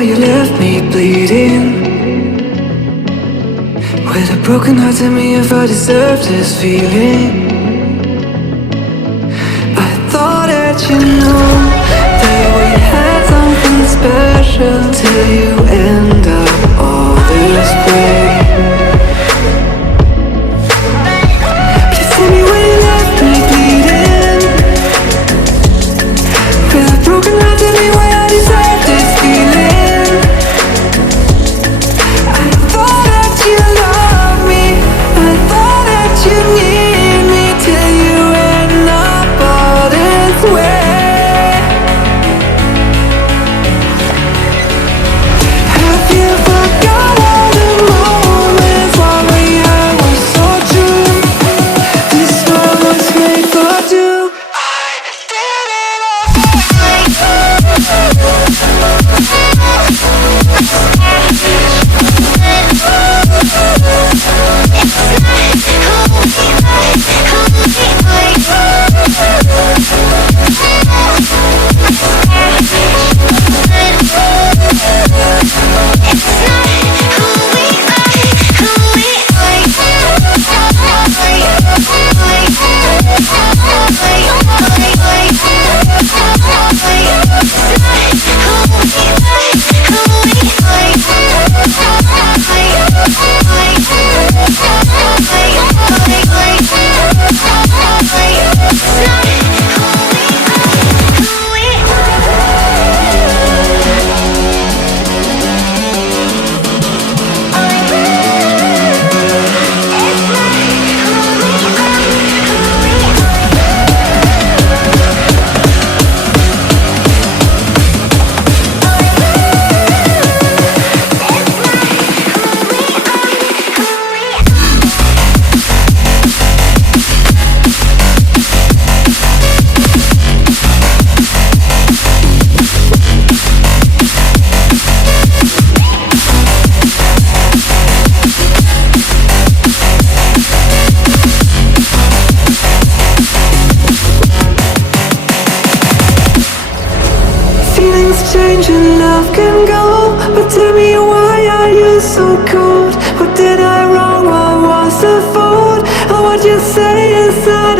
why you left me bleeding. With a broken heart, tell me if I deserve this feeling. I thought that you knew that we had something special till you end up all this way. Please tell me when you left me bleeding. With a broken heart, tell me why I deserve this feeling. I thought that you loved me, I thought that you need me till you end up all this way. Have you forgot all the moments while we had was so true? This world was made for two. I did it change and love can go, but tell me why are you so cold? What did I wrong? What was the fault? Or what you say inside